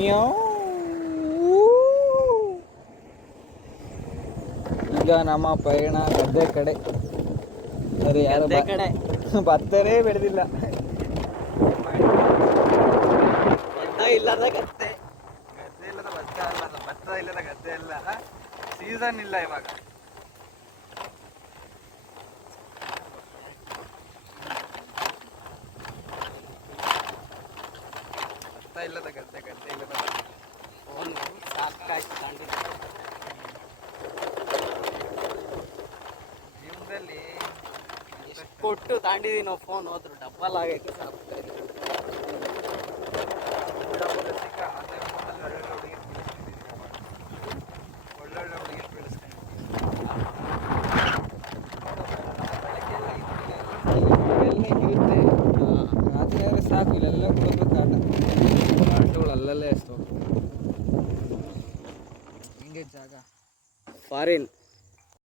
ಮ್ಯಾವ್. ಈಗ ನಮ್ಮ ಪಯಣ ಗದ್ದೆ ಕಡೆ. ಸರಿ, ಯಾರು ಕಡೆ ಭತ್ತನೇ ಬೆಳೆದಿಲ್ಲ. ಭತ್ತ ಇಲ್ಲದ ಗದ್ದೆ. ಗದ್ದೆ ಇಲ್ಲದ ಭತ್ತ ಅಲ್ಲ, ಭತ್ತ ಇಲ್ಲದ ಗದ್ದೆ ಅಲ್ಲ, ಸೀಸನ್ ಇಲ್ಲ ಇವಾಗ. ಭತ್ತ ಇಲ್ಲದ ಗದ್ದೆ, ಗದ್ದೆ ಇಲ್ಲದ ಫೋನ್ ಸಾಕಾಯ್ತು ಕಂಡಿದ್ದೆ. ಜೀವನದಲ್ಲಿ ಎಷ್ಟು ಕೊಟ್ಟು ತಾಂಡಿದೀವಿ ನಾವು. ಫೋನ್ ಹೋದ್ರು ಡಬ್ಬಲ್ ಆಗೈತೆ ಸಬ್ಸ್ಕ್ರೈಬ್. ಒಳ್ಳೊಳ್ಳೆ ಹುಡುಗಿ ಬೆಳೆಸ್ಕೊಂಡಿದ್ದೀವಿ. ರಾತ್ರಿ ಆದರೆ ಸಾಕು, ಇಲ್ಲೆಲ್ಲ ಕುಡಿದು ಕಾಟ. ಕಾಟಗಳು ಅಲ್ಲಲ್ಲೇ ಅಷ್ಟು. ಹಿಂಗೆ ಜಾಗ ಫಾರಿನ್